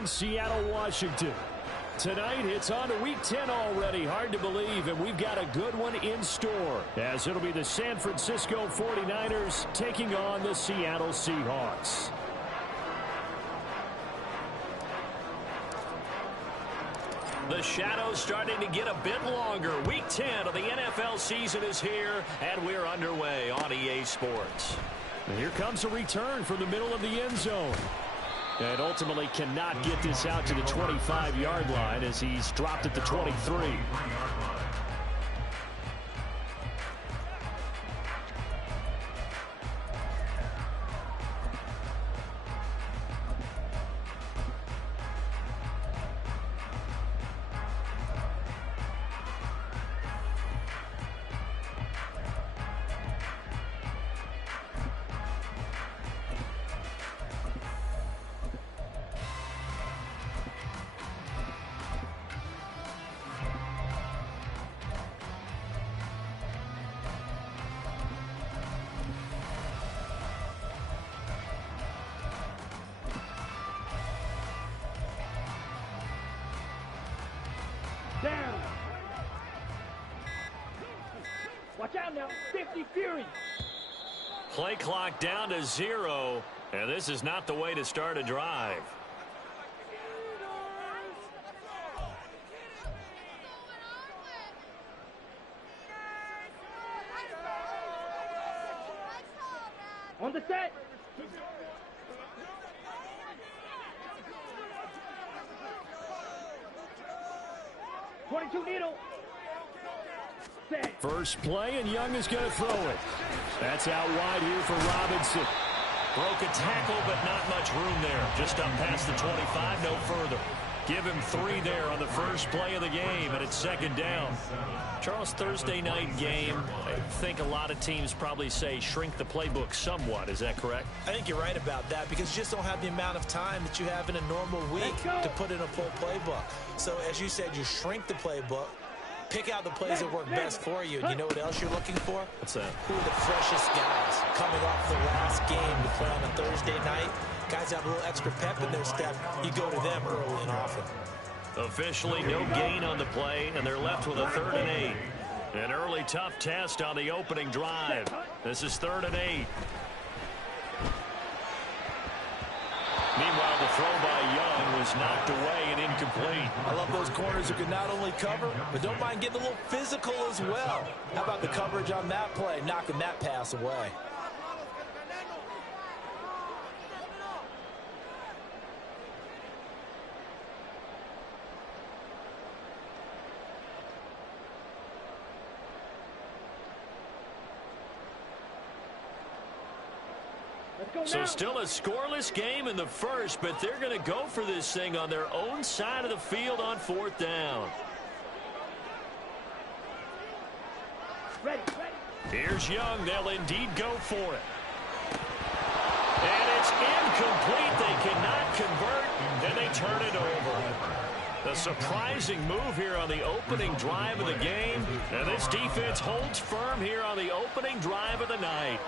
in Seattle, Washington. Tonight, it's on to Week 10 already. Hard to believe, and we've got a good one in store, as it'll be the San Francisco 49ers taking on the Seattle Seahawks. The shadow's starting to get a bit longer. Week 10 of the NFL season is here, and we're underway on EA Sports. And here comes a return from the middle of the end zone. And ultimately cannot get this out to the 25-yard line as he's dropped at the 23. Down. Watch out now. 50 Fury. Play clock down to 0, and this is not the way to start a drive. On the set. Needle. First play, and Young is going to throw it. That's out wide here for Robinson. Broke a tackle, but not much room there. Just up past the 25, no further. Give him 3 there on the first play of the game, and it's second down. Charles, Thursday night game, I think a lot of teams probably say shrink the playbook somewhat. Is that correct? I think you're right about that because you just don't have the amount of time that you have in a normal week to put in a full playbook. So as you said, you shrink the playbook, pick out the plays that work best for you. And you know what else you're looking for? What's that? Who are the freshest guys coming off the last game to play on a Thursday night? Guys have a little extra pep in their step. You go to them early and often. Officially no gain on the play, and they're left with a 3rd and 8. An early tough test on the opening drive. This is 3rd and 8. Meanwhile, the throw by Young was knocked away and incomplete. I love those corners who can not only cover, but don't mind getting a little physical as well. How about the coverage on that play, knocking that pass away? So still a scoreless game in the first, but they're going to go for this thing on their own side of the field on 4th down. Ready. Here's Young. They'll indeed go for it. And it's incomplete. They cannot convert, and they turn it over. A surprising move here on the opening drive of the game. And this defense holds firm here on the opening drive of the night.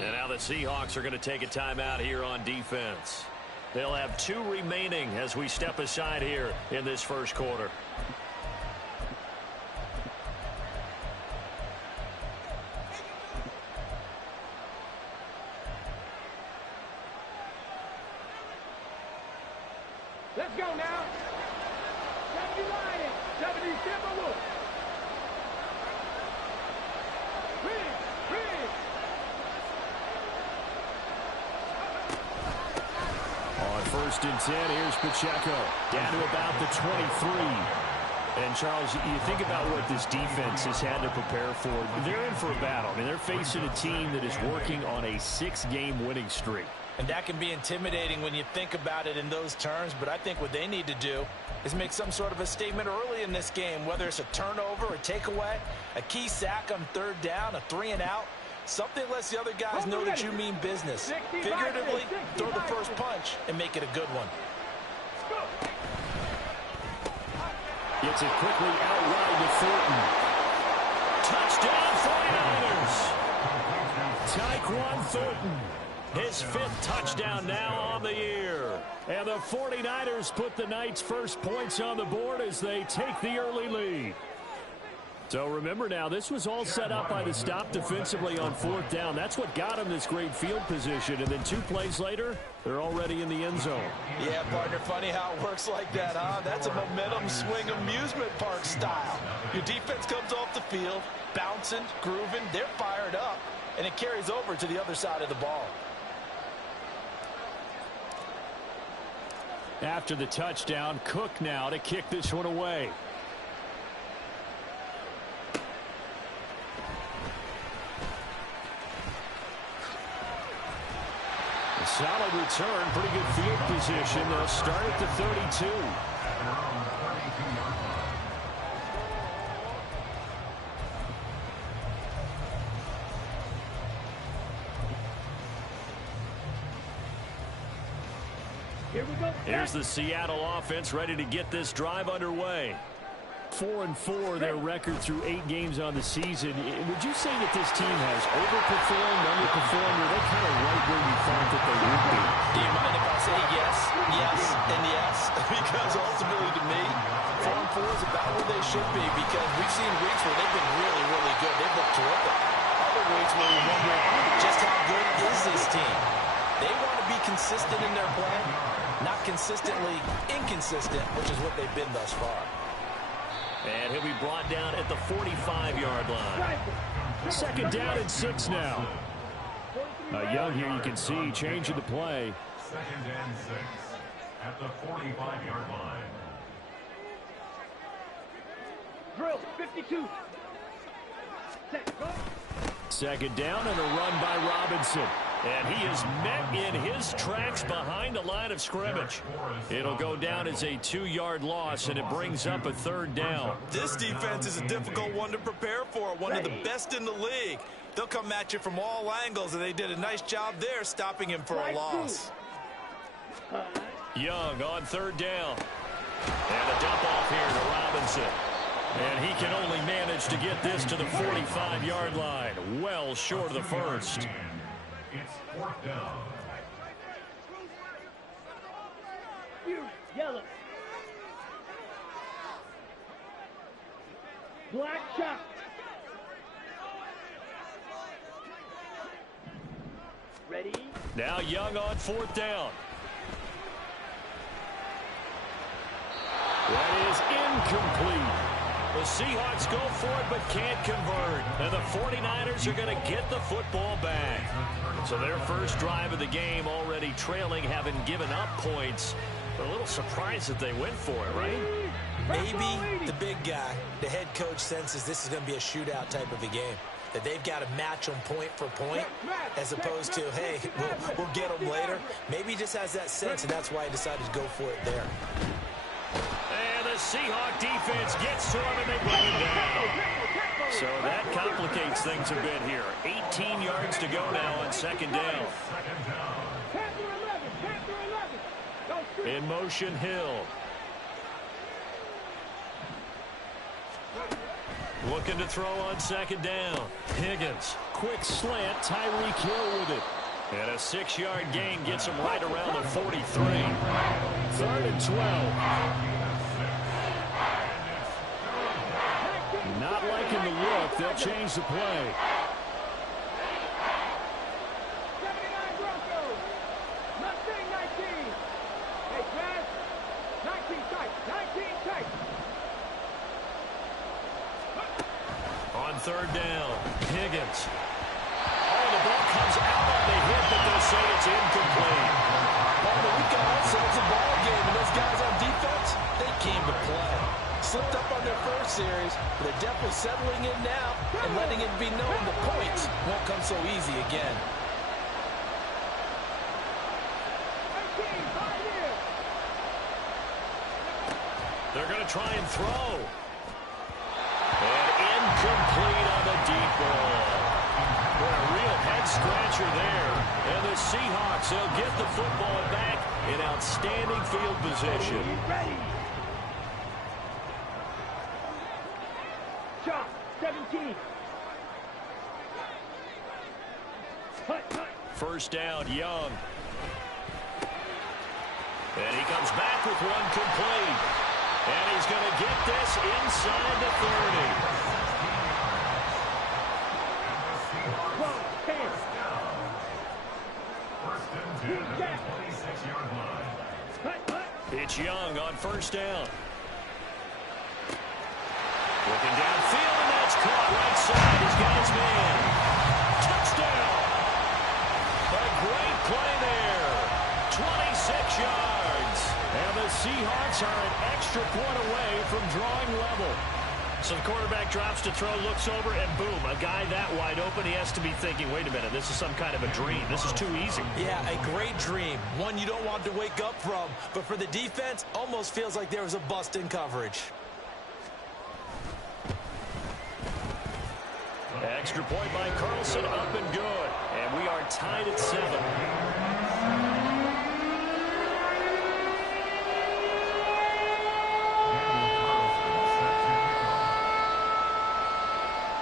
And now the Seahawks are going to take a timeout here on defense. They'll have 2 remaining as we step aside here in this first quarter. Let's go now. 70 Lions, 70 Timberwolves. On 1st and 10, here's Pacheco down to about the 23. And, Charles, you think about what this defense has had to prepare for. They're in for a battle. I mean, they're facing a team that is working on a 6-game winning streak. And that can be intimidating when you think about it in those terms, but I think what they need to do is make some sort of a statement early in this game, whether it's a turnover, a takeaway, a key sack on 3rd down, a 3-and-out. Something lets the other guys know that you mean business. Figuratively, throw the first punch and make it a good one. Gets it quickly out wide to Thornton. Touchdown 49ers. Tyquan Thornton. His 5th touchdown now on the year. And the 49ers put the Knights' first points on the board as they take the early lead. So remember now, this was all set up by the stop defensively on 4th down. That's what got them this great field position. And then 2 plays later, they're already in the end zone. Yeah, partner, funny how it works like that, huh? That's a momentum swing amusement park style. Your defense comes off the field, bouncing, grooving, they're fired up, and it carries over to the other side of the ball. After the touchdown, Cook now to kick this one away. A solid return, pretty good field position. They'll start at the 32. Here we go. Here's the Seattle offense ready to get this drive underway. 4-4 their record through 8 games on the season. Would you say that this team has overperformed, underperformed, or they kind of right where you thought that they would be? Do you mind if I say yes, yes, and yes? Because ultimately to me, 4-4 is about where they should be, because we've seen weeks where they've been really, really good. They've looked terrific. Other weeks where we wonder just how good is this team. They want to be consistent in their play, not consistently inconsistent, which is what they've been thus far. And he'll be brought down at the 45-yard line. 2nd down and 6 now. Young here, you can see, changing the play. 2nd and 6 at the 45-yard line. Drill, 52. Set, go. 2nd down and a run by Robinson. And he is met in his tracks behind the line of scrimmage. It'll go down as a 2-yard loss, and it brings up a 3rd down. This defense is a difficult one to prepare for, one of the best in the league. They'll come at you from all angles, and they did a nice job there stopping him for a loss. Young on 3rd down. And a dump off here to Robinson. And he can only manage to get this to the 45-yard line. Well short of the first. It's 4th down. Yellow. Black shot. Ready? Now Young on 4th down. That is incomplete. The Seahawks go for it but can't convert. And the 49ers are going to get the football back. So their first drive of the game already trailing, having given up points. But a little surprised that they went for it, right? Maybe the big guy, the head coach, senses this is going to be a shootout type of a game. That they've got to match them point for point as opposed to, hey, we'll get them later. Maybe he just has that sense, and that's why he decided to go for it there. And the Seahawk defense gets to him, and they bring him down. So that complicates things a bit here. 18 yards to go now on 2nd down. In motion, Hill. Looking to throw on 2nd down. Higgins, quick slant, Tyreek Hill with it. And a 6-yard gain gets him right around the 43. 3rd and 12. Not liking the look. They'll change the play. 79 Broncos. Mustang 19. Hey, Brad. 19 tight. 19 tight. On 3rd down, Higgins. Oh, the ball comes out on the hit, but they'll say it's incomplete. Oh, we've got ourselves a ball game, and those guys on defense, they came to play. Slipped up on their first series, but they're definitely settling in now and letting it be known the points won't come so easy again. They're going to try and throw. And incomplete on the deep ball. Boy, a real head-scratcher there. And the Seahawks, they'll get the football back in outstanding field position. 19. First down, Young. And he comes back with one complete. And he's going to get this inside the 30. 12, 10. First and 10 at the 26-yard line. It's Young on first down. Looking downfield, and that's caught right side. He's got his man. Touchdown. A great play there. 26 yards. And the Seahawks are an extra point away from drawing level. So the quarterback drops to throw, looks over, and boom, a guy that wide open, he has to be thinking, wait a minute, this is some kind of a dream. This is too easy. Yeah, a great dream. One you don't want to wake up from. But for the defense, almost feels like there was a bust in coverage. Extra point by Carlson, up and good. And we are tied at 7.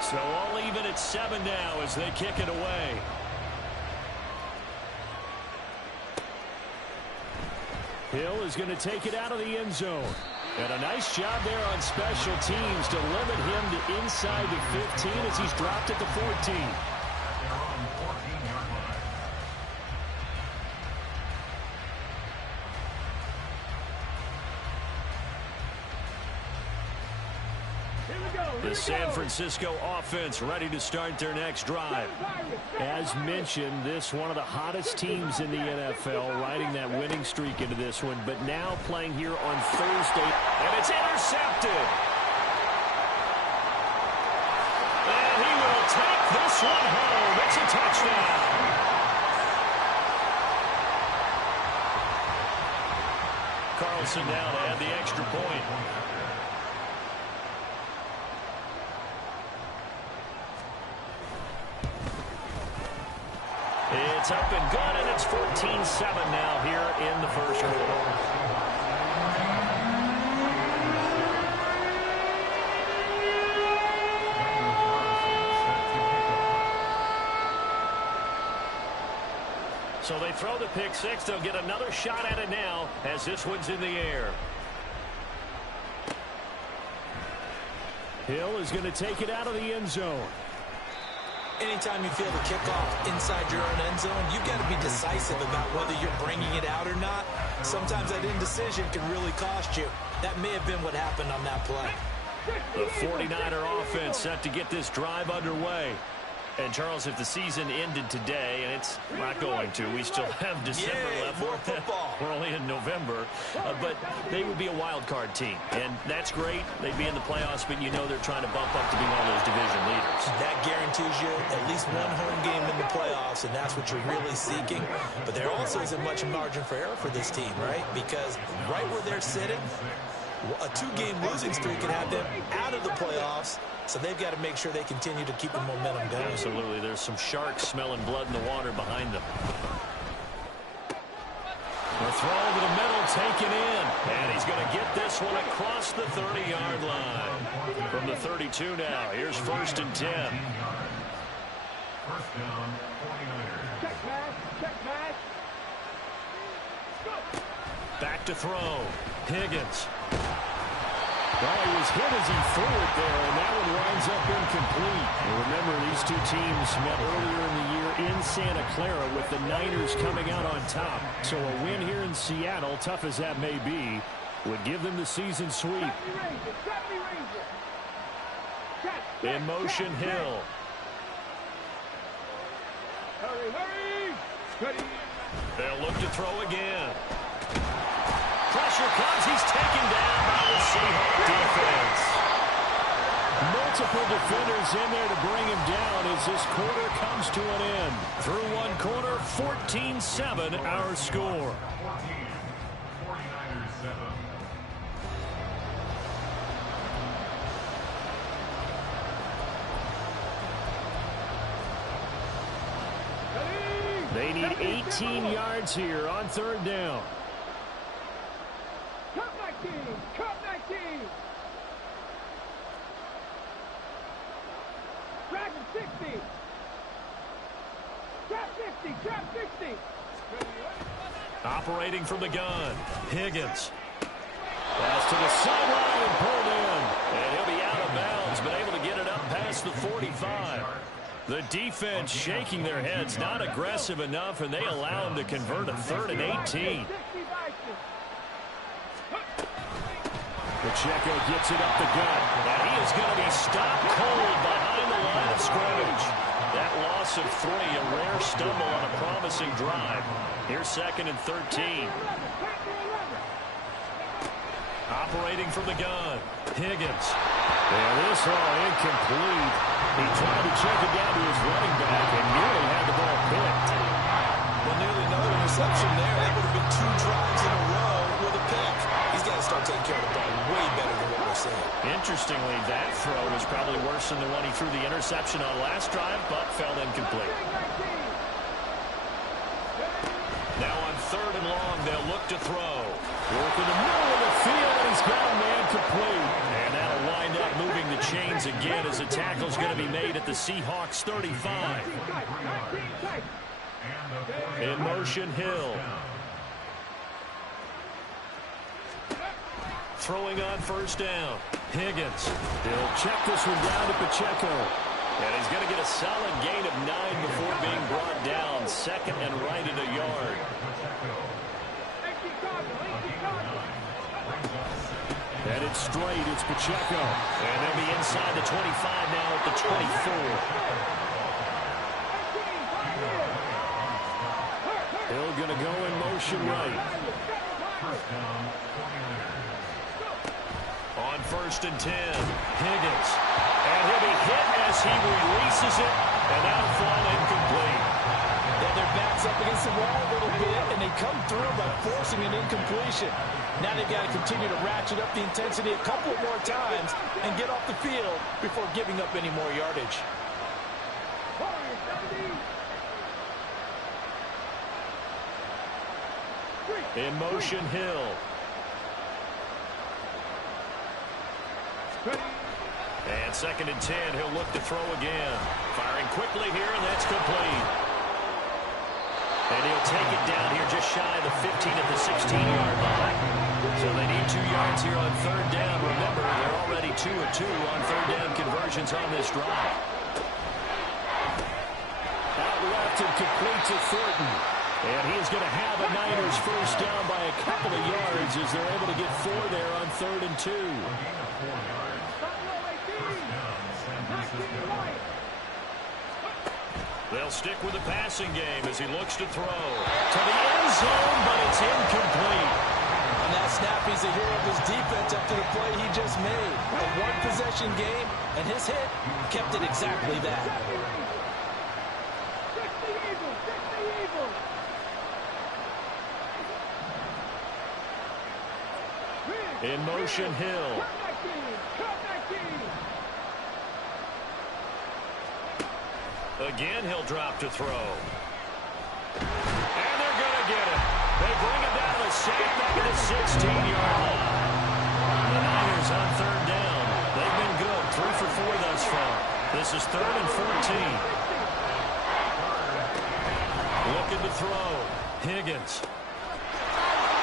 So all even at 7 now as they kick it away. Hill is going to take it out of the end zone. And a nice job there on special teams to limit him to inside the 15 as he's dropped at the 14. At their own 14-yard line. Here we go. The San Francisco offense ready to start their next drive. As mentioned, this one of the hottest teams in the NFL, riding that winning streak into this one, but now playing here on Thursday, and it's intercepted. And he will take this one home. It's a touchdown. Carlson now to add the extra point. It's up and good, and it's 14-7 now here in the first quarter. So they throw the pick six. They'll get another shot at it now as this one's in the air. Hill is going to take it out of the end zone. Anytime you feel the kickoff inside your own end zone, you've got to be decisive about whether you're bringing it out or not. Sometimes that indecision can really cost you. That may have been what happened on that play. The 49er offense set to get this drive underway. And, Charles, if the season ended today, and it's not going to, we still have December left. More football. We're only in November. But they would be a wild card team. And that's great. They'd be in the playoffs, but you know they're trying to bump up to be one of those division leaders. That guarantees you at least one home game in the playoffs, and that's what you're really seeking. But there also isn't much margin for error for this team, right? Because right where they're sitting, a 2-game losing streak can have them out of the playoffs. So they've got to make sure they continue to keep the momentum going. Absolutely. There's some sharks smelling blood in the water behind them. The throw over the middle taken in. And he's going to get this one across the 30-yard line. From the 32 now. Here's first and 10. First down, 49ers. Check pass. Check pass. Go. Back to throw. Higgins. Well, he was hit as he threw it there, and that one winds up incomplete. And remember, these two teams met earlier in the year in Santa Clara with the Niners coming out on top. So a win here in Seattle, tough as that may be, would give them the season sweep. In motion, Hill. Hurry, hurry. Ready. They'll look to throw again. Pressure comes. He's taken down by the Seahawks defense. Multiple defenders in there to bring him down as this quarter comes to an end. Through one quarter, 14-7 our score. 49ers 7. They need 18 yards here on third down. Cut 19. Cut 19. Track 60. Trap 50. Trap 60. Operating from the gun, Higgins. Pass to the sideline and pulled in. And he'll be out of bounds, but able to get it up past the 45. The defense shaking their heads, not aggressive enough, and they allow him to convert a 3rd and 18. Pacheco gets it up the gut. And he is going to be stopped cold behind the line of scrimmage. That loss of 3, a rare stumble on a promising drive. Here's 2nd and 13. Operating from the gun, Higgins. And this all incomplete. He tried to check it down to his running back and nearly had the ball picked. Well, nearly no interception there. That would have been 2 drives in a row with a pick. He's got to start taking care of the ball way better than what we're seeing. Interestingly, that throw was probably worse than the one he threw the interception on last drive, but fell incomplete. Now on 3rd and long, they'll look to throw. Work in the middle of the field, and he's got a man complete. And that'll wind up moving the chains again as the tackle's going to be made at the Seahawks 35. In motion, Hill. Throwing on 1st down. Higgins. He'll check this one down to Pacheco. And he's going to get a solid gain of 9 before being brought down. 2nd and right at a yard. And it's straight. It's Pacheco. And they'll be inside the 25 now at the 24. Hill going to go in motion right. On 1st and 10, Higgins. And he'll be hit as he releases it, and that'll fall incomplete. Yeah, their back's up against the wall a little bit, and they come through by forcing an incompletion. Now they've got to continue to ratchet up the intensity a couple more times and get off the field before giving up any more yardage. In motion, Hill. And 2nd and 10, he'll look to throw again. Firing quickly here, and that's complete. And he'll take it down here just shy of the 15 at the 16-yard line. So they need 2 yards here on 3rd down. Remember, they're already 2 of 2 on 3rd down conversions on this drive. Out left and complete to Thornton. And he is going to have a Niners 1st down by a couple of yards as they're able to get 4 there on 3rd and 2. They'll stick with the passing game as he looks to throw. To the end zone, but it's incomplete. On that snap, he's a hero of his defense after the play he just made. A 1-possession game, and his hit kept it exactly that. In motion, Hill. Again, he'll drop to throw. And they're going to get it. They bring him down to sack back at the 16-yard line. The Niners on 3rd down. They've been good, 3 for 4 thus far. This is 3rd and 14. Looking to throw. Higgins.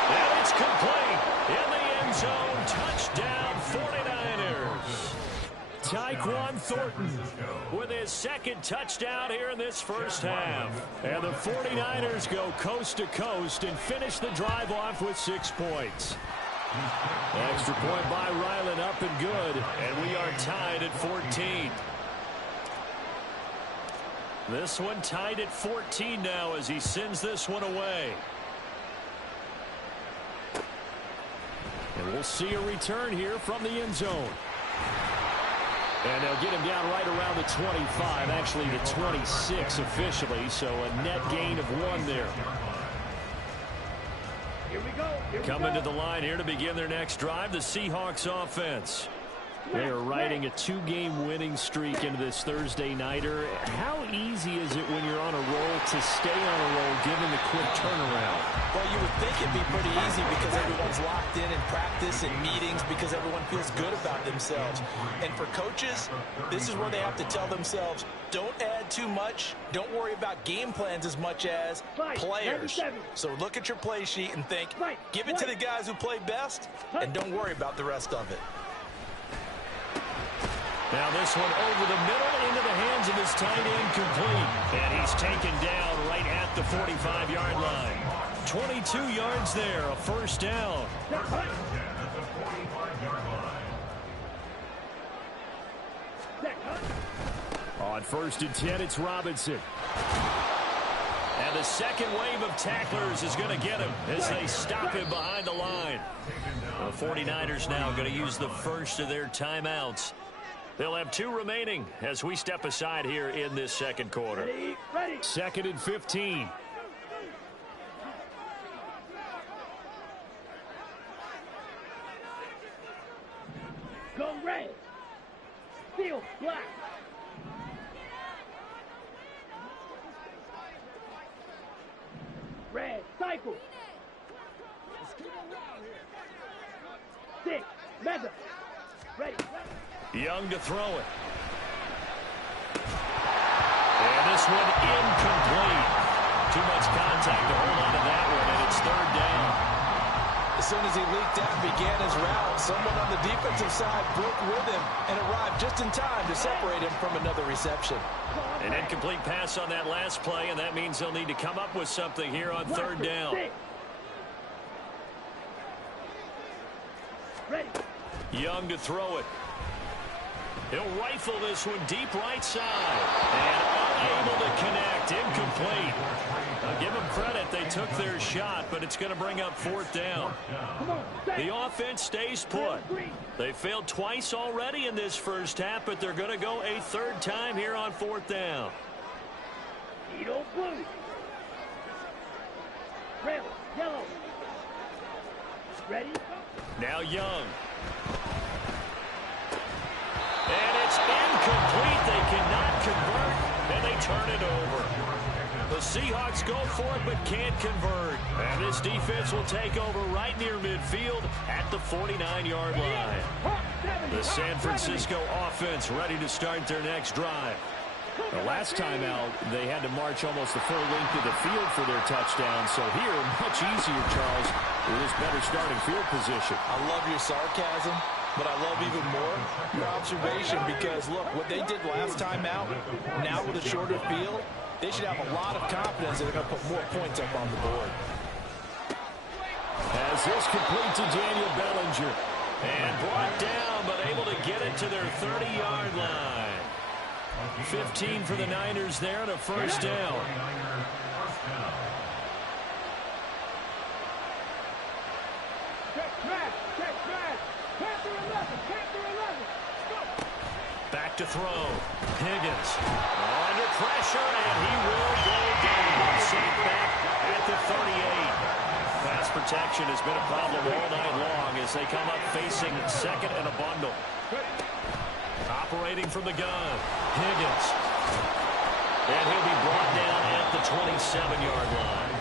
And it's complete. In the end zone, touchdown 49ers. Tyquan Thornton with his 2nd touchdown here in this 1st half. And the 49ers go coast to coast and finish the drive off with 6 points. Extra point by Ryland up and good. And we are tied at 14. This one tied at 14 now as he sends this one away. And we'll see a return here from the end zone. And they'll get him down right around the 25, actually the 26 officially, so a net gain of 1 there. Here we go. Coming to the line here to begin their next drive, the Seahawks offense. They are riding a 2-game winning streak into this Thursday nighter. How easy is it when you're on a roll to stay on a roll given the quick turnaround? Well, you would think it'd be pretty easy because everyone's locked in practice and meetings because everyone feels good about themselves. And for coaches, this is where they have to tell themselves, don't add too much. Don't worry about game plans as much as players. So look at your play sheet and think, give it to the guys who play best, and don't worry about the rest of it. Now this one over the middle into the hands of his tight end, complete. And he's taken down right at the 45-yard line. 22 yards there, a first down. On 1st and 10, it's Robinson. And the second wave of tacklers is going to get him as they stop him behind the line. The 49ers now going to use the first of their timeouts. They'll have 2 remaining as we step aside here in this second quarter. Ready. 2nd and 15. Go red. Steel black. Red cycle. 6 mega. Ready. Young to throw it. And this one incomplete. Too much contact to hold on to that one, and it's 3rd down. As soon as he leaked out and began his route, someone on the defensive side broke with him and arrived just in time to separate him from another reception. An incomplete pass on that last play, and that means they'll need to come up with something here on 3rd down. Ready. Young to throw it. He'll rifle this one deep right side. And unable to connect. Incomplete. Now give them credit. They took their shot, but it's going to bring up 4th down. The offense stays put. They failed twice already in this first half, but they're going to go a 3rd time here on 4th down. Edo blue. Red, yellow. Ready. Now Young. And it's incomplete. They cannot convert, and they turn it over. The Seahawks go for it, but can't convert. And this defense will take over right near midfield at the 49-yard line. The San Francisco offense ready to start their next drive. The last time out, they had to march almost the full length of the field for their touchdown. So here, much easier, Charles, with this better starting field position. I love your sarcasm, but I love even more your observation because, look, what they did last time out, now with a shorter field, they should have a lot of confidence that they're going to put more points up on the board. As this complete to Daniel Bellinger. And brought down, but able to get it to their 30-yard line. 15 for the Niners there and a first down. Back to throw. Higgins under pressure, and he will go down. Safe back at the 38. Pass protection has been a problem all night long as they come up facing 2nd and a bundle. Operating from the gun. Higgins. And he'll be brought down at the 27-yard line.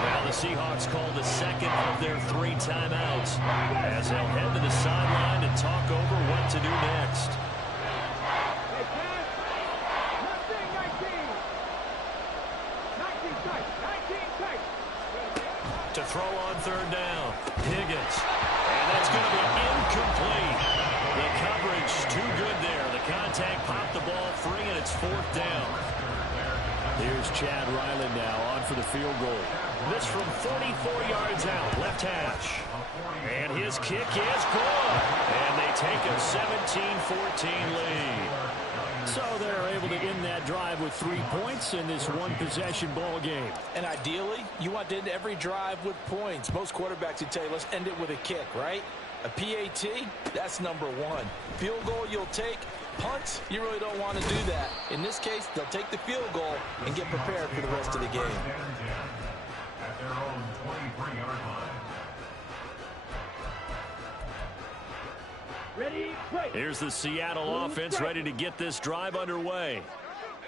Now the Seahawks call the 2nd of their 3 timeouts as they'll head to the sideline and talk over what to do next. To throw on 3rd down. Higgins. And that's going to be incomplete. The coverage too good there. The contact popped the ball free, and it's 4th down. Here's Chad Ryland now on for the field goal. This from 44 yards out, left hash. And his kick is good. And they take a 17-14 lead. So they're able to end that drive with 3 points in this one-possession ball game. And ideally, you want to end every drive with points. Most quarterbacks would tell you, let's end it with a kick, right? A PAT, that's number 1. Field goal you'll take. Punts, you really don't want to do that. In this case, they'll take the field goal and get prepared for the rest of the game. At their own 23-yard line. Ready, break. Here's the Seattle offense ready to get this drive underway.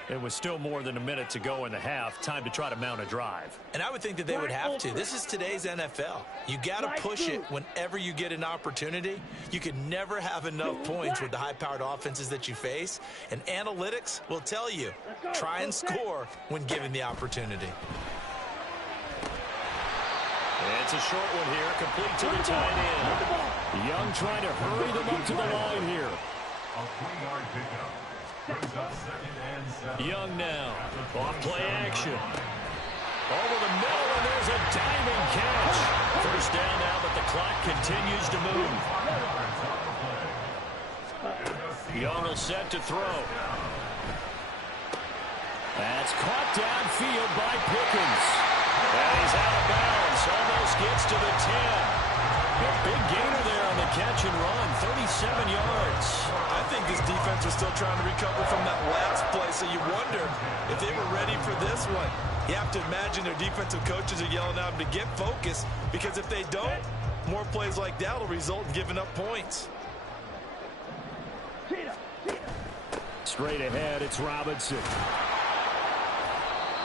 It was still more than a minute to go in the half. Time to try to mount a drive. And I would think that they would have to. This is today's NFL. You got to push it whenever you get an opportunity. You can never have enough points with the high-powered offenses that you face. And analytics will tell you, try and score when given the opportunity. It's a short one here, complete to the tight end. Young trying to hurry them up to the line here. A 3-yard pickup. Brings up 2nd and 7. Young now, off play action. Over the middle, and there's a diving catch. First down now, but the clock continues to move. Young will set to throw. That's caught downfield by Pickens. And he's out of bounds, almost gets to the 10. A big gainer there on the catch and run, 37 yards. I think this defense was still trying to recover from that last play, so you wonder if they were ready for this one. You have to imagine their defensive coaches are yelling at them to get focused, because if they don't, more plays like that will result in giving up points. Straight ahead, it's Robinson.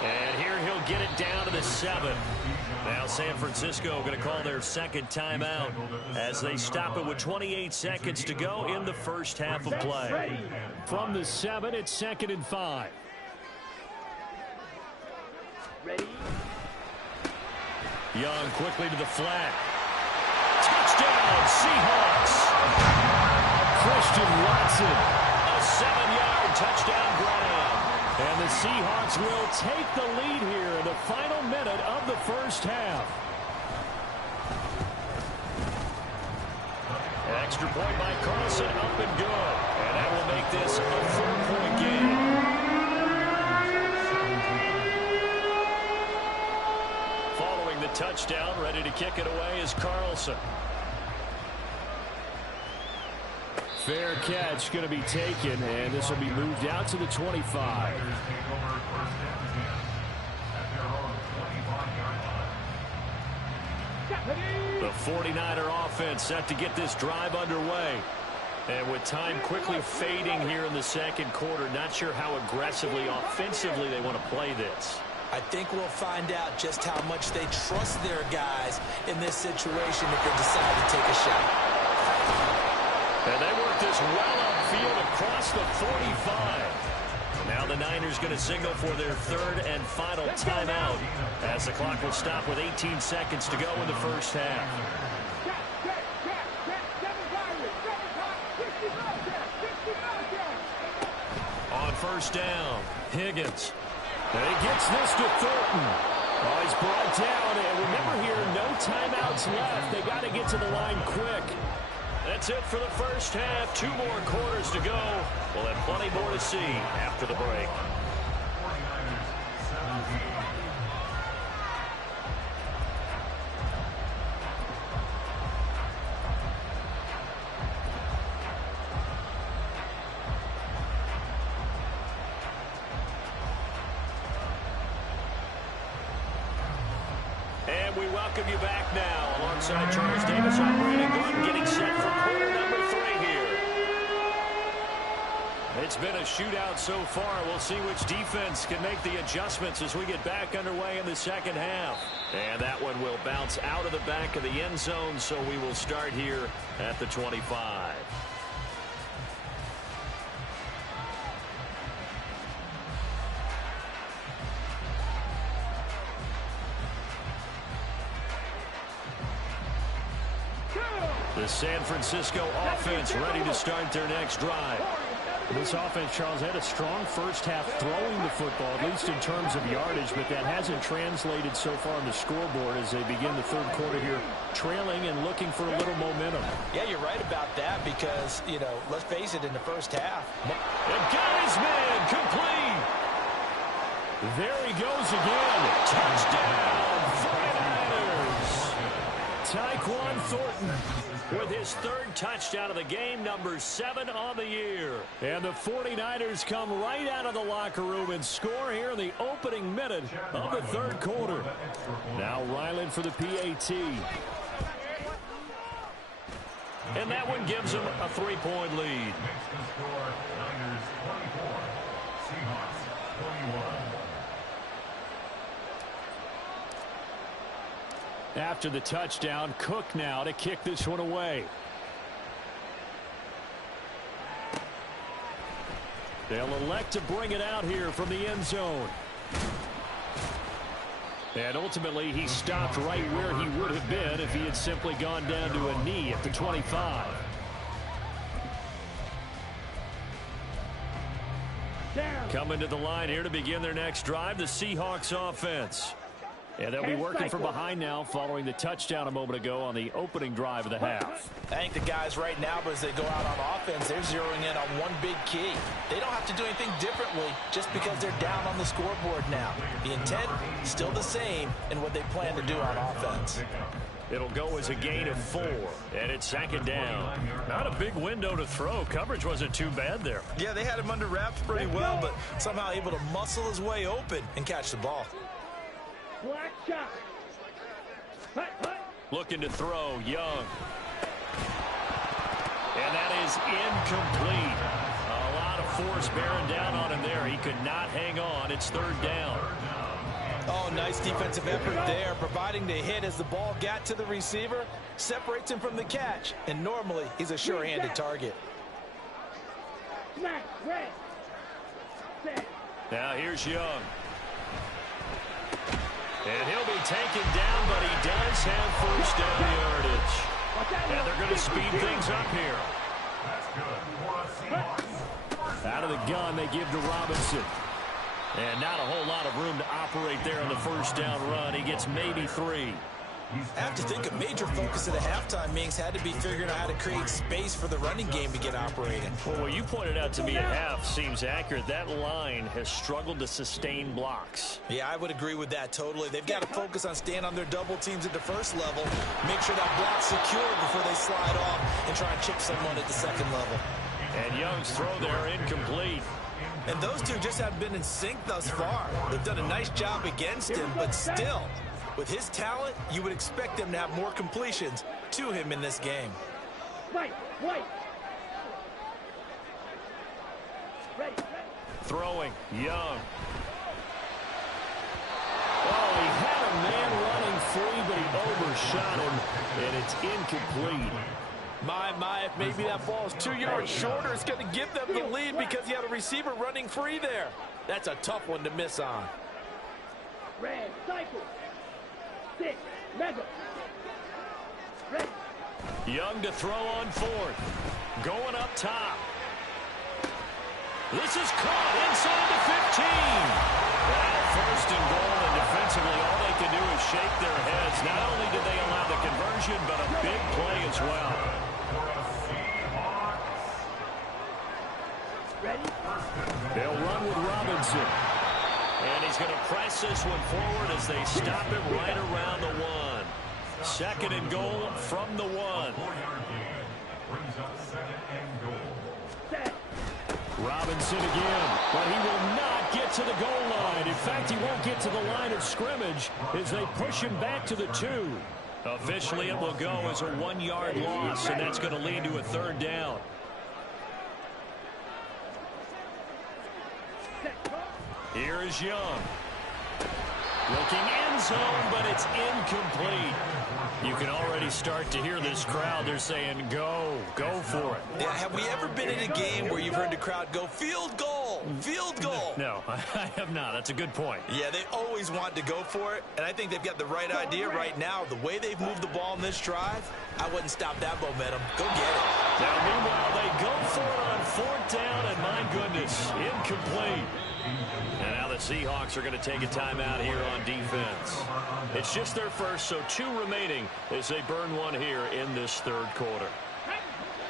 And here he'll get it down to the 7. Now San Francisco going to call their second timeout as they stop it with 28 seconds to go in the first half of play. From the 7, it's 2nd and 5. Ready. Young quickly to the flat. Touchdown, Seahawks. Christian Watson. A 7-yard touchdown grab. And the Seahawks will take the lead here in the final minute of the first half. Extra point by Carlson, up and good. And that will make this a 4-point game. Following the touchdown, ready to kick it away is Carlson. Fair catch going to be taken, and this will be moved out to the 25. The 49er offense set to get this drive underway. And with time quickly fading here in the second quarter, not sure how aggressively, offensively they want to play this. I think we'll find out just how much they trust their guys in this situation if they decide to take a shot. And they work this well upfield across the 45. Now the Niners going to signal for their third and final timeout as the clock will stop with 18 seconds to go in the first half. On first down, Higgins. And he gets this to Thornton. Oh, he's brought down. And remember here, no timeouts left. They got to get to the line quick. That's it for the first half. 2 more quarters to go. We'll have plenty more to see after the break. And we welcome you back now. Alongside Charles Davis, I'm Brandon Gordon, getting set for quarter number 3 here. It's been a shootout so far. We'll see which defense can make the adjustments as we get back underway in the second half. And that one will bounce out of the back of the end zone, so we will start here at the 25. The San Francisco offense ready to start their next drive. This offense, Charles, had a strong first half throwing the football, at least in terms of yardage, but that hasn't translated so far on the scoreboard as they begin the third quarter here, trailing and looking for a little momentum. Yeah, you're right about that because, you know, let's face it, in the first half. And got his man complete. There he goes again. Touchdown, 49ers. Tyquan Thornton with his third touchdown of the game, number 7 on the year. And the 49ers come right out of the locker room and score here in the opening minute of the third quarter. Now Ryland for the PAT. And that one gives them a 3-point lead. Makes the score Niners 24, Seahawks 21. After the touchdown, Cook now to kick this one away. They'll elect to bring it out here from the end zone. And ultimately, he stopped right where he would have been if he had simply gone down to a knee at the 25. Coming to the line here to begin their next drive, the Seahawks offense. And they'll be working from behind now following the touchdown a moment ago on the opening drive of the half. I think the guys right now, but as they go out on offense, they're zeroing in on one big key. They don't have to do anything differently just because they're down on the scoreboard now. The intent, still the same in what they plan to do on offense. It'll go as a gain of 4, and it's 2nd down. Not a big window to throw. Coverage wasn't too bad there. Yeah, they had him under wraps pretty well, but somehow able to muscle his way open and catch the ball. Black shot. Looking to throw, Young. And that is incomplete. A lot of force bearing down on him there. He could not hang on. It's 3rd down. Oh, nice defensive effort there, providing the hit as the ball got to the receiver, separates him from the catch, and normally he's a sure-handed target. Smack, red. Set. Now here's Young. And he'll be taken down, but he does have first down yardage. And they're going to speed things up here. That's good for Seahawks. Out of the gun, they give to Robinson. And not a whole lot of room to operate there on the first down run. He gets maybe 3. I have to think a major focus of the halftime meetings had to be figuring out how to create space for the running game to get operating. Well, what you pointed out to me at half seems accurate. That line has struggled to sustain blocks. Yeah, I would agree with that totally. They've got to focus on staying on their double teams at the first level, make sure that block's secure before they slide off and try and chip someone at the second level. And Young's throw there incomplete. And those two just haven't been in sync thus far. They've done a nice job against him, but still, with his talent, you would expect him to have more completions to him in this game. Right. Ready. Throwing, Young. Oh, he had a man running free, but he overshot him, and it's incomplete. My, if maybe that ball is 2 yards shorter, it's going to give them the lead because you had a receiver running free there. That's a tough one to miss on. Red, cycle. 6, mega. Ready. Young to throw on 4th. Going up top. This is caught inside the 15. Well, 1st and goal, and defensively all they can do is shake their heads. Not only did they allow the conversion, but a big play as well. Ready. They'll run with Robinson. And he's going to press this one forward as they stop him right around the 1. 2nd and goal from the 1. 4-yard gain brings up 2nd and goal. Set. Robinson again, but he will not get to the goal line. In fact, he won't get to the line of scrimmage as they push him back to the 2. Officially, it will go as a 1-yard loss, and that's going to lead to a 3rd down. Here is Young. Looking end zone, but it's incomplete. You can already start to hear this crowd. They're saying, go for it. Yeah, have we ever been in a game where you've heard the crowd go, field goal, field goal? No, I have not. That's a good point. Yeah, they always want to go for it, and I think they've got the right idea right now. The way they've moved the ball in this drive, I wouldn't stop that momentum. Go get it. Now, meanwhile, they go for it on 4th down, and my goodness, incomplete. And now the Seahawks are going to take a timeout here on defense. It's just their first, so 2 remaining as they burn one here in this 3rd quarter.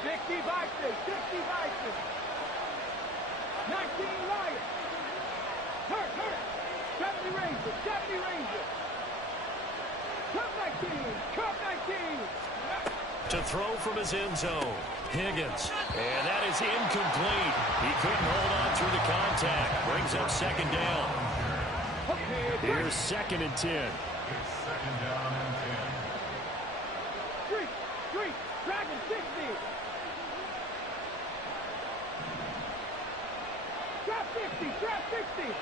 60 boxes. 19 Lions. Hurt. 70 Rangers. Cup 19. To throw from his end zone, Higgins. And that is incomplete. He couldn't hold on through the contact. Brings up 2nd down. Here's 2nd and 10. It's 2nd down and 10. Street. Dragon 60. 60, trap 60.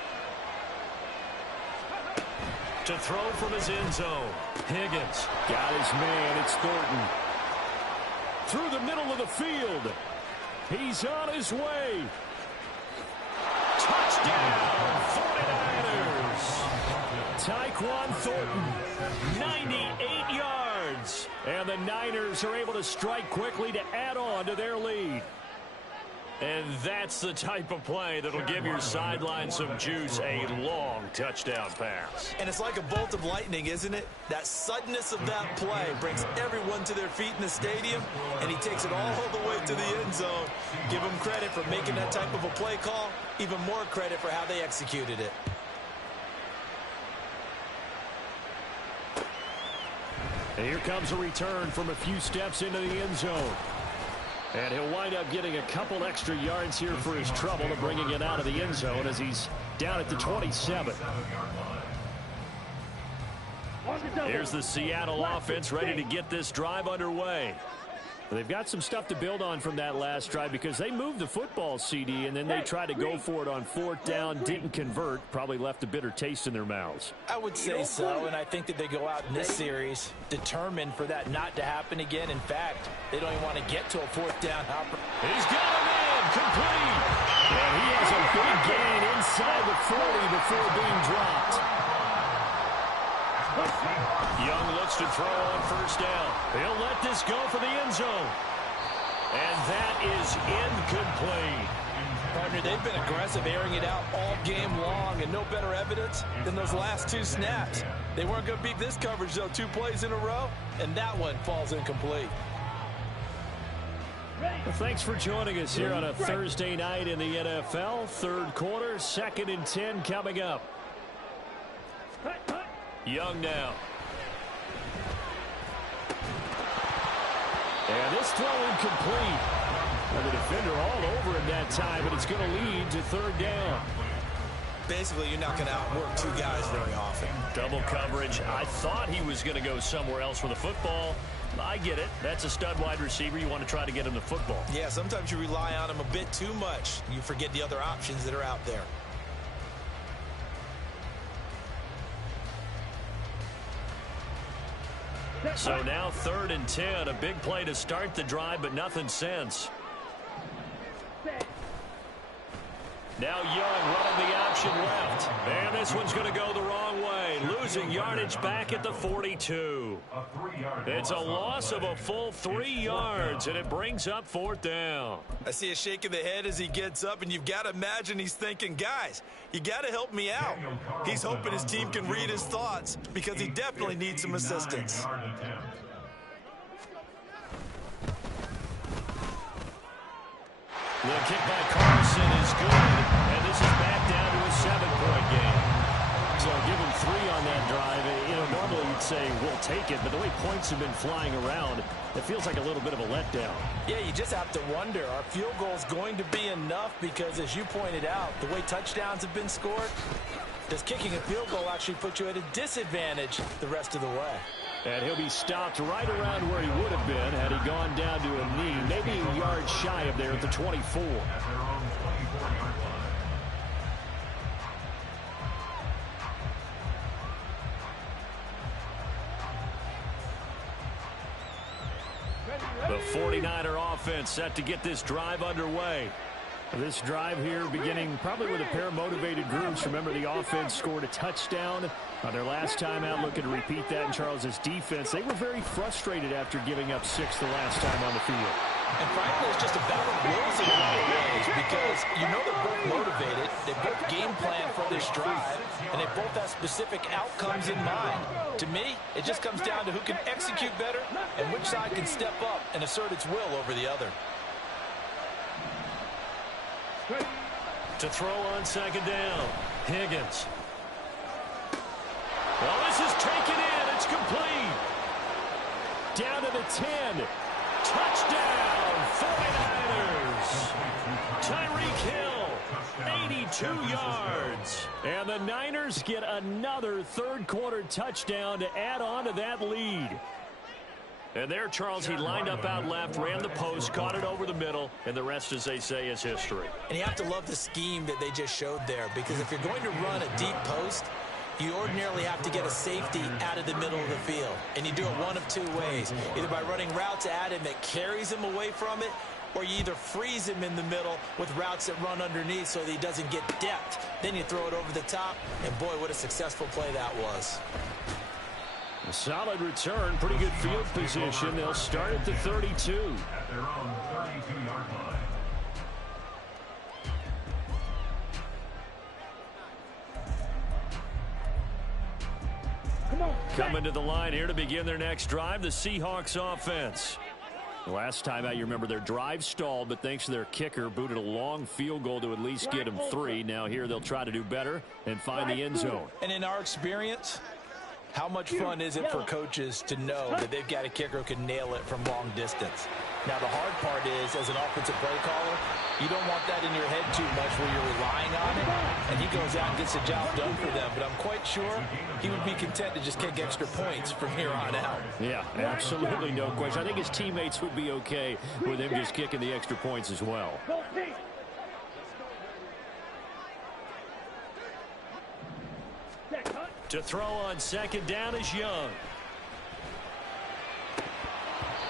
To throw from his end zone. Higgins. Got his man. It's Thornton. Through the middle of the field. He's on his way. Touchdown, 49ers. Tyquan Thornton, 98 yards. And the Niners are able to strike quickly to add on to their lead. And that's the type of play that'll give your sideline some juice, a long touchdown pass. And it's like a bolt of lightning, isn't it? That suddenness of that play brings everyone to their feet in the stadium, and he takes it all the way to the end zone. Give him credit for making that type of a play call, even more credit for how they executed it. And here comes a return from a few steps into the end zone. And he'll wind up getting a couple extra yards here for his trouble to bringing it out of the end zone as he's down at the 27. Here's the Seattle offense ready to get this drive underway. They've got some stuff to build on from that last drive because they moved the football, CD, and then they tried to go for it on fourth down, didn't convert, probably left a bitter taste in their mouths. I would say so, and I think that they go out in this series determined for that not to happen again. In fact, they don't even want to get to a fourth down. He's got him in, complete. And he has a big gain inside the 40 before being dropped. Young looks to throw on first down. He'll let this go for the end zone. And that is incomplete. Partner, they've been aggressive, airing it out all game long, and no better evidence than those last two snaps. They weren't going to beat this coverage, though, 2 plays in a row, and that one falls incomplete. Well, thanks for joining us here on a Thursday night in the NFL. Third quarter, 2nd and 10 coming up. Young now. And this throw incomplete. And the defender all over him that time, but it's going to lead to third down. Basically, you're not going to outwork 2 guys very often. Double coverage. I thought he was going to go somewhere else for the football. I get it. That's a stud wide receiver. You want to try to get him the football. Yeah, sometimes you rely on him a bit too much. You forget the other options that are out there. So now 3rd and 10. A big play to start the drive, but nothing since. Now Young running the option left. And this one's going to go the wrong way. Losing yardage back at the 42. It's a loss of a full 3 yards, and it brings up 4th down. I see a shake of the head as he gets up, and you've got to imagine he's thinking, guys, you got to help me out. He's hoping his team can read his thoughts because he definitely needs some assistance. The kick by Carson is good, and this is back down to a 7-point game. So give him 3 on that drive. You know, normally you'd say we'll take it, but the way points have been flying around, it feels like a little bit of a letdown. Yeah, you just have to wonder, are field goals going to be enough? Because as you pointed out, the way touchdowns have been scored, does kicking a field goal actually put you at a disadvantage the rest of the way? And he'll be stopped right around where he would have been had he gone down to a knee, maybe a yard shy of there at the 24. The 49er offense set to get this drive underway. This drive here beginning probably with a pair of motivated groups. Remember, the offense scored a touchdown on their last time out, looking to repeat that in Charles's defense. They were very frustrated after giving up 6 the last time on the field. And frankly, it's just a battle of wills in a lot of ways because you know they're both motivated, they both game plan for this drive, and they both have specific outcomes in mind. To me, it just comes down to who can execute better and which side can step up and assert its will over the other. To throw on 2nd down, Higgins. Well, this is taken in. It's complete. Down to the 10. Touchdown, 49ers. Tyreek Hill, 82 yards. And the Niners get another third quarter touchdown to add on to that lead. And there, Charles, he lined up out left, ran the post, caught it over the middle, and the rest, as they say, is history. And you have to love the scheme that they just showed there, because if you're going to run a deep post, you ordinarily have to get a safety out of the middle of the field. And you do it one of two ways, either by running routes at him that carries him away from it, or you either freeze him in the middle with routes that run underneath so that he doesn't get depth. Then you throw it over the top, and boy, what a successful play that was. A solid return, pretty good field position. They'll start at the 32. At their own 32-yard line. Coming to the line here to begin their next drive, the Seahawks offense. Last time out, you remember their drive stalled, but thanks to their kicker, booted a long field goal to at least get them 3. Now here they'll try to do better and find the end zone. And in our experience, how much fun is it for coaches to know that they've got a kicker who can nail it from long distance? Now, the hard part is, as an offensive play caller, you don't want that in your head too much where you're relying on it, and he goes out and gets the job done for them. But I'm quite sure he would be content to just kick extra points from here on out. Yeah, absolutely no question. I think his teammates would be okay with him just kicking the extra points as well. To throw on second down is Young.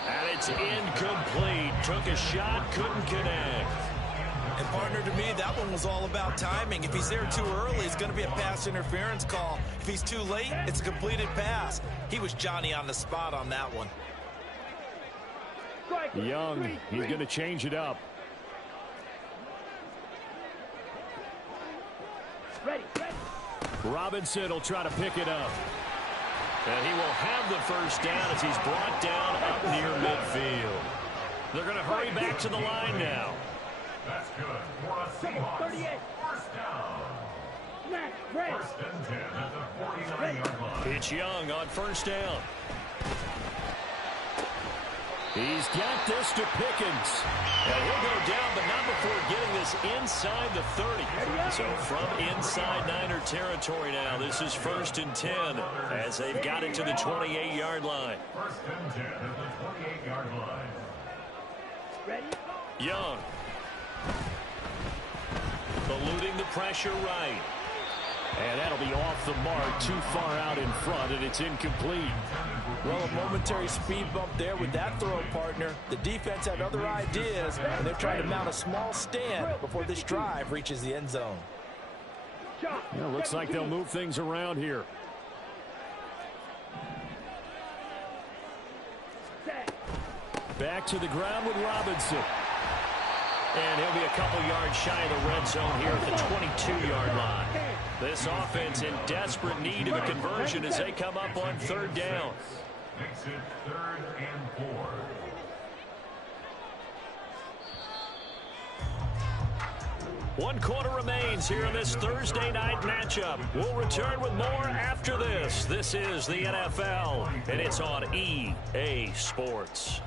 And it's incomplete. Took a shot, couldn't connect. And partner, to me, that one was all about timing. If he's there too early, it's going to be a pass interference call. If he's too late, it's a completed pass. He was Johnny on the spot on that one. Young, he's going to change it up. Robinson will try to pick it up. And he will have the first down as he's brought down up near midfield. They're going to hurry back to the line now. That's good for a Seahawks 38. first down. First and 10 at the 49-yard line. It's Young on first down. He's got this to Pickens. And he'll go down, but not before getting this inside the 30. So from inside Niner territory now, this is first and 10 as they've got it to the 28-yard line. First and 10 at the 28-yard line. Young. Eluding the pressure right. And that'll be off the mark, too far out in front, and it's incomplete. Well, a momentary speed bump there with that throw, partner. The defense had other ideas, and they're trying to mount a small stand before this drive reaches the end zone. Yeah, looks like they'll move things around here. Back to the ground with Robinson. And he'll be a couple yards shy of the red zone here at the 22-yard line. This offense in desperate need of a conversion as they come up on third down. Makes it 3rd and 4. One quarter remains here in this Thursday night matchup. We'll return with more after this. This is the NFL, and it's on EA Sports.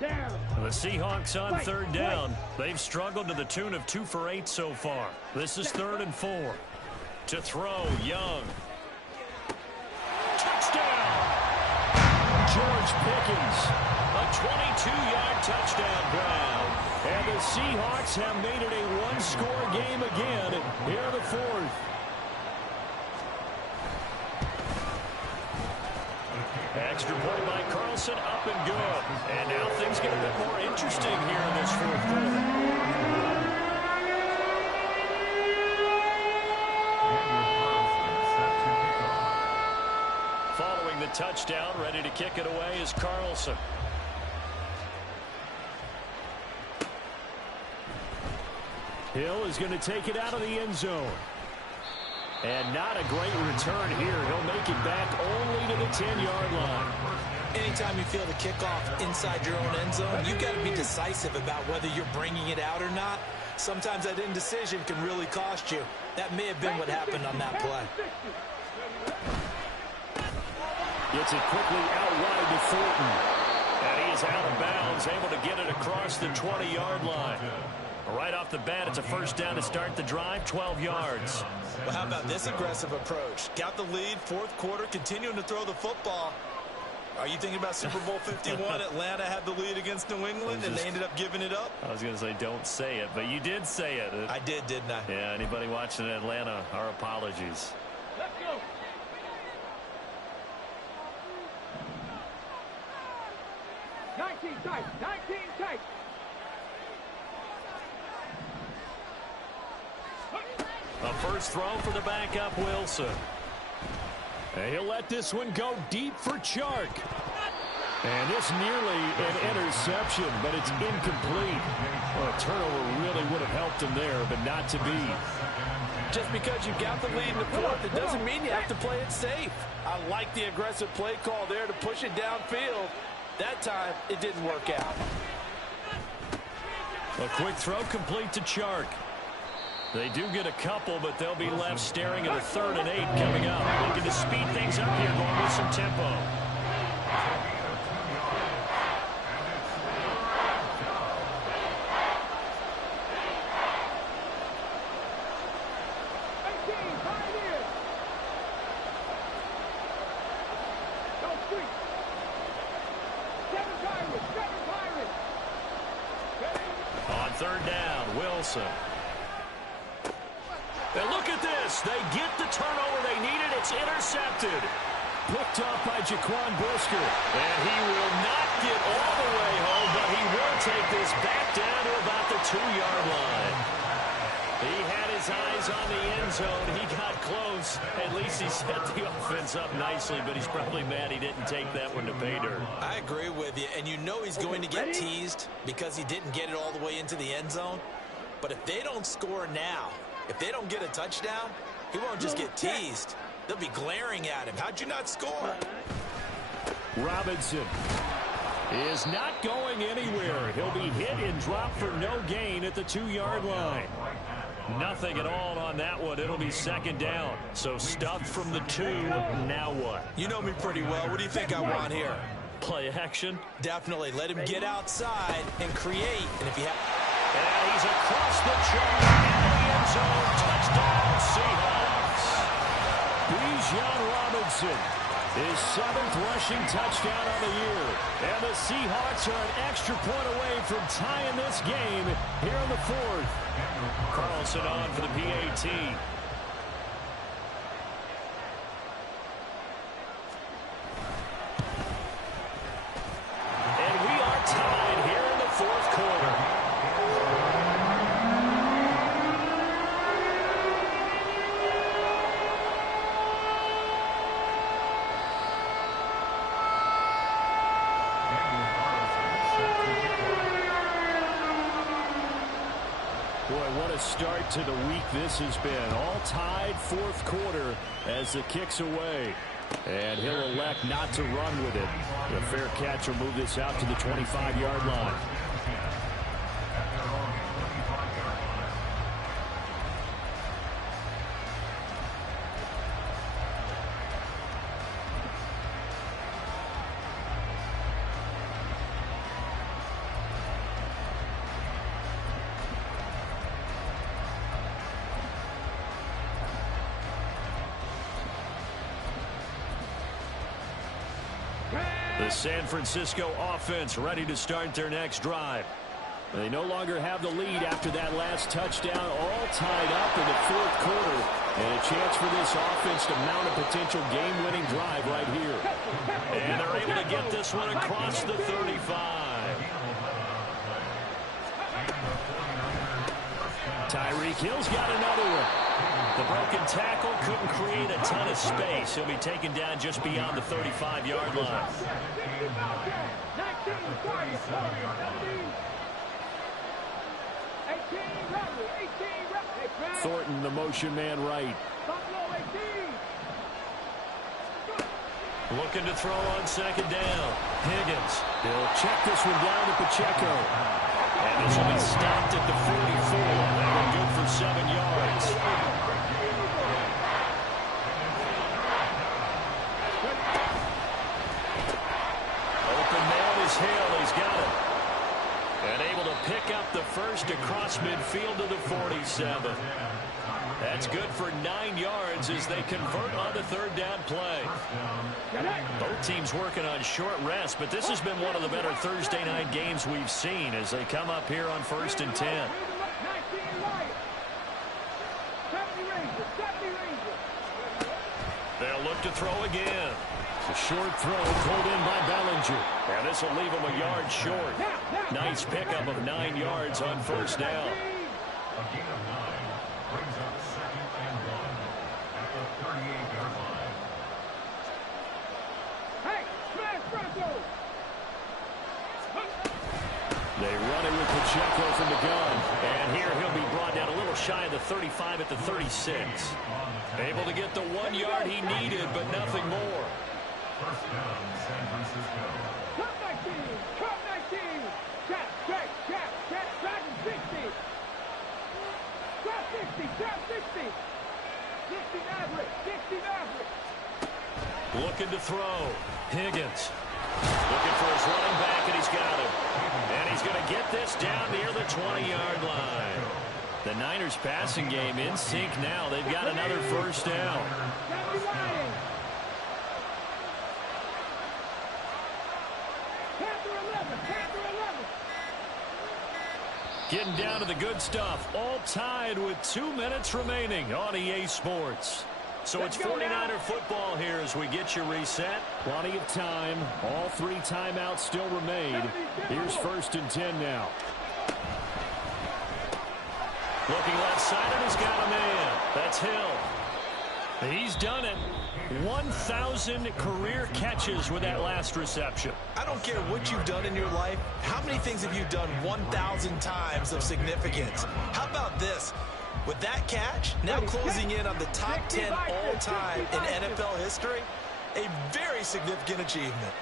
The Seahawks on third down. They've struggled to the tune of 2 for 8 so far. This is 3rd and 4. To throw, Young. Touchdown! George Pickens. A 22-yard touchdown grab. And the Seahawks have made it a one-score game again here in the 4th. Extra point by Carlson, up and good. And now things get a bit more interesting here in this 4th quarter. Following the touchdown, ready to kick it away is Carlson. Hill is going to take it out of the end zone. And not a great return here. He'll make it back only to the 10-yard line. Anytime you feel the kickoff inside your own end zone, you've got to be decisive about whether you're bringing it out or not. Sometimes that indecision can really cost you. That may have been what happened on that play. Gets it quickly out wide to Thornton. And he is out of bounds, able to get it across the 20-yard line. Right off the bat, it's a first down to start the drive, 12 yards. Well, how about this aggressive approach? Got the lead, fourth quarter, continuing to throw the football. Are you thinking about Super Bowl 51? Atlanta had the lead against New England, and they ended up giving it up? I was going to say don't say it, but you did say it. I did, didn't I? Yeah, anybody watching in Atlanta, our apologies. Let's go. Tight. 19 tight. A first throw for the backup, Wilson. And he'll let this one go deep for Chark. And this nearly an interception, but it's incomplete. Well, a turnover really would have helped him there, but not to be. Just because you got the lead in the fourth, it doesn't mean you have to play it safe. I like the aggressive play call there to push it downfield. That time, it didn't work out. A quick throw complete to Chark. They do get a couple, but they'll be left staring at a 3rd and 8 coming up. Looking to speed things up here, going with some tempo. On 3rd down, Wilson. And look at this. They get the turnover they needed. It's intercepted. Picked off by Jaquan Brisker. And he will not get all the way home, but he will take this back down to about the 2-yard line. He had his eyes on the end zone. He got close. At least he set the offense up nicely, but he's probably mad he didn't take that one to pay dirt. I agree with you, and you know he's going to get teased because he didn't get it all the way into the end zone. But if they don't score now, if they don't get a touchdown, he won't just get teased. They'll be glaring at him. How'd you not score? Robinson is not going anywhere. He'll be hit and dropped for no gain at the 2-yard line. Nothing at all on that one. It'll be 2nd down. So stuffed from the 2. Now what? You know me pretty well. What do you think I want here? Play action? Definitely. Let him get outside and create. And if he and he's across the chunk into the end zone. Touchdown, Seahawks. Bijan Robinson, his 7th rushing touchdown of the year. And the Seahawks are an extra point away from tying this game here in the 4th. Carlson on for the PAT. And we are tied here in the 4th quarter. Start to the week this has been. All tied 4th quarter as the kick's away. And he'll elect not to run with it. The fair catch will move this out to the 25-yard line. The San Francisco offense ready to start their next drive. They no longer have the lead after that last touchdown, all tied up in the 4th quarter. And a chance for this offense to mount a potential game-winning drive right here. And they're able to get this one across the 35. Tyreek Hill's got another one. The broken tackle couldn't create a ton of space. He'll be taken down just beyond the 35-yard line. Thornton, the motion man right. Looking to throw on 2nd down. Higgins. He'll check this one down to Pacheco. And this will be stopped at the 44. That one good for 7 yards. Open man is Hill. He's got it. And able to pick up the first across midfield to the 47. That's good for 9 yards as they convert on the third down play. Both teams working on short rest, but this has been one of the better Thursday night games we've seen as they come up here on 1st and 10. They'll look to throw again. A short throw pulled in by Bellinger. And this will leave him a yard short. Nice pickup of 9 yards on first down. A gain of 9 brings up 2nd and 1 at the 38-yard line. Hey, smash Bronco! They run it with Pacheco from the gun. And here he'll be brought down a little shy of the 35 at the 36. Able to get the 1 yard he needed, but nothing more. First down, San Francisco. Top 19! Top 19! Tap, straight, tap, back and 60! Top 60, top 60! 60 average, 60 average! Looking to throw. Higgins. Looking for his running back, and he's got him. And he's going to get this down near the 20-yard line. The Niners passing game in sync now. They've got another first down. Getting down to the good stuff. All tied with 2 minutes remaining on EA Sports. So it's 49er football here as we get you reset. Plenty of time. All 3 timeouts still remain. Here's 1st and 10 now. Looking left side, and he's got a man. That's Hill. He's done it. 1,000 career catches with that last reception. I don't care what you've done in your life. How many things have you done 1,000 times of significance? How about this? With that catch, now closing in on the top 10 all-time in NFL history, a very significant achievement.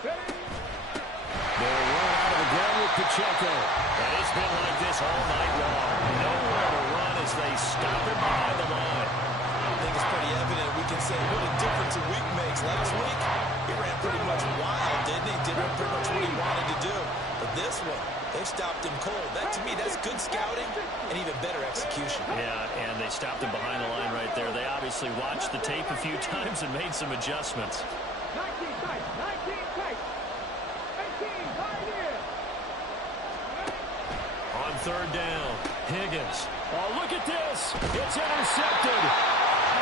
They'll run out of the ground with Pacheco. And it's been like this all night long. Nowhere to run as they stop him behind the line. I think it's pretty evident we can say what a difference a week makes. Last week, he ran pretty much wild, didn't he? Did pretty much what he wanted to do. But this one, they stopped him cold. That, to me, that's good scouting and even better execution. Yeah, and they stopped him behind the line right there. They obviously watched the tape a few times and made some adjustments. 19 tight, 19 tight. 18, pioneer. On third down, Higgins. Oh, look at this. It's intercepted.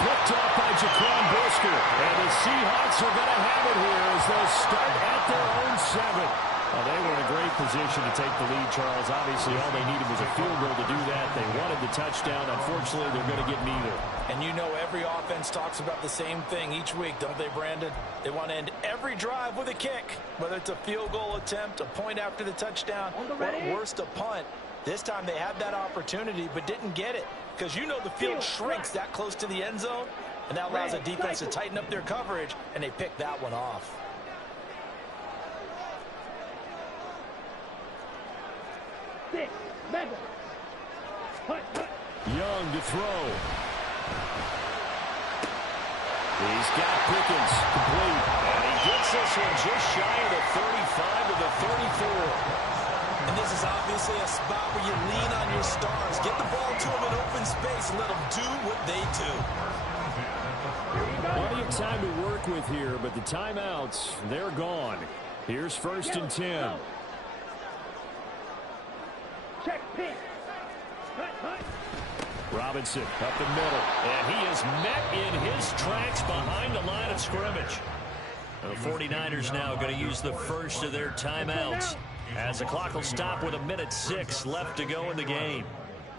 Picked off by Jaquan Brisker. And the Seahawks are going to have it here as they'll start at their own 7. Well, they were in a great position to take the lead, Charles. Obviously, all they needed was a field goal to do that. They wanted the touchdown. Unfortunately, they're going to get neither. And you know every offense talks about the same thing each week, don't they, Brandon? They want to end every drive with a kick, whether it's a field goal attempt, a point after the touchdown, or at worst, a punt. This time they had that opportunity but didn't get it because you know the field shrinks that close to the end zone, and that allows the defense to tighten up their coverage, and they pick that one off. Young to throw. He's got Pickens complete. And he gets this one just shy of the 35 to the 34. And this is obviously a spot where you lean on your stars. Get the ball to them in open space and let them do what they do. Plenty of time to work with here, but the timeouts, they're gone. Here's 1st and 10. Check pitch. Robinson up the middle. And he is met in his tracks behind the line of scrimmage. The 49ers now going to use the first of their timeouts as the clock will stop with 1:06 left to go in the game.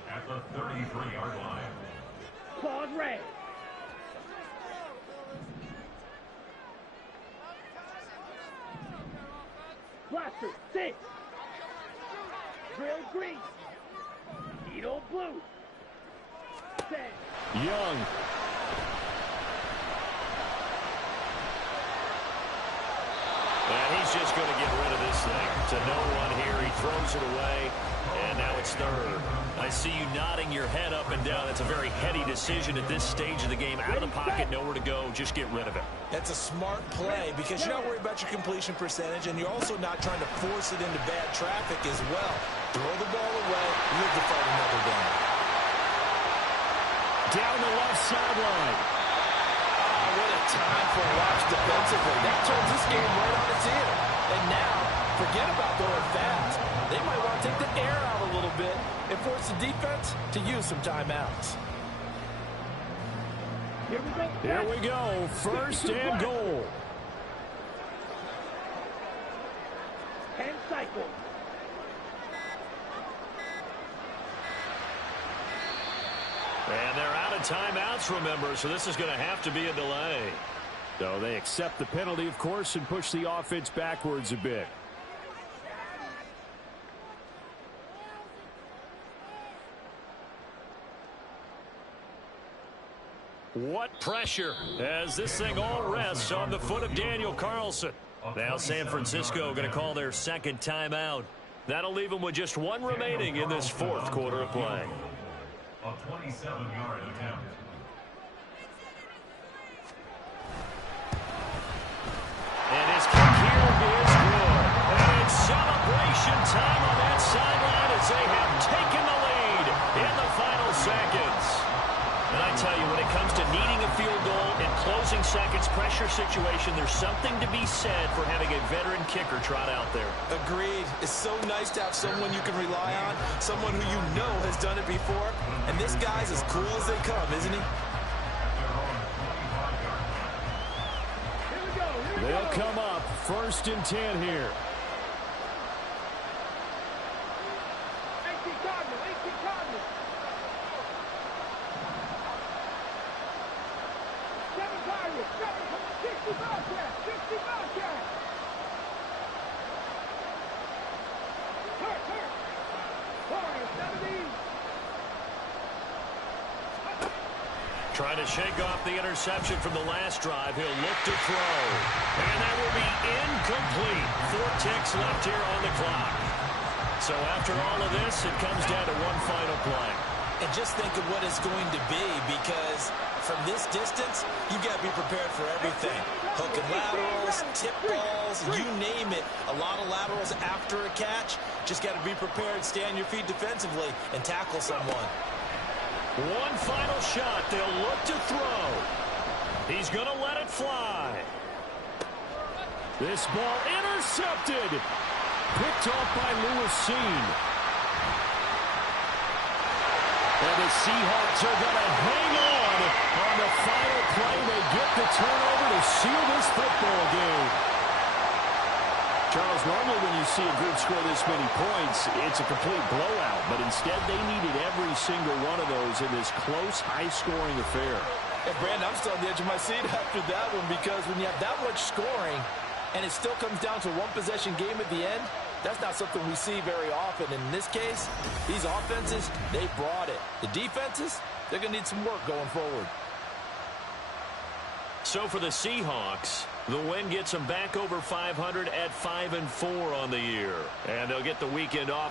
At the 33-yard line. Claude Ray. Blaster, 6. Drill green. Needle blue. 10. Young. And he's just going to get rid of this thing. To no one here. He throws it away, and now it's third. I see you nodding your head up and down. That's a very heady decision at this stage of the game. Out of the pocket, nowhere to go. Just get rid of it. That's a smart play because you're not worried about your completion percentage, and you're also not trying to force it into bad traffic as well. Throw the ball away, live to fight another down. Down the left sideline. What a time for a watch defensively. That turns this game right on its ear. And now, forget about going fast. They might want to take the air out a little bit and force the defense to use some timeouts. Here we go. First and goal. 10 cycles. And they're out of timeouts, remember, so this is going to have to be a delay. So they accept the penalty, of course, and push the offense backwards a bit. What pressure as this thing all rests on the foot of Daniel Carlson. Now San Francisco going to call their second timeout. That'll leave them with just one remaining in this fourth quarter of play. A 27-yard attempt. And his kick here is good. And it's celebration time on that sideline as they have taken the lead in the final seconds. And I tell you, when it comes to needing a field goal in closing seconds, pressure situation, there's something to be said for having a veteran kicker trot out there. Agreed. It's so nice to have someone you can rely on, someone who you know has done it before. And this guy's as cool as they come, isn't he? They'll come up first and 10 here. 18 Cardinals, 18 Cardinals. 7 Pirates, 60 Bobcats, 60 Bobcats. Hurt. Warriors, 70. Trying to shake off the interception from the last drive. He'll look to throw. And that will be incomplete. 4 ticks left here on the clock. So after all of this, it comes down to one final play. And just think of what it's going to be, because from this distance, you've got to be prepared for everything. Hook and laterals, tip balls, you name it. A lot of laterals after a catch. Just got to be prepared, stay on your feet defensively, and tackle someone. One final shot. They'll look to throw. He's going to let it fly. This ball intercepted. Picked off by Lewis Cine. And the Seahawks are going to hang on the final play. They get the turnover to seal this football game. Charles, normally when you see a group score this many points, it's a complete blowout. But instead, they needed every single one of those in this close, high-scoring affair. And Brandon, I'm still on the edge of my seat after that one, because when you have that much scoring and it still comes down to a one-possession game at the end, that's not something we see very often. And in this case, these offenses, they brought it. The defenses, they're going to need some work going forward. So for the Seahawks, the win gets them back over 500 at 5-4 on the year. And they'll get the weekend off.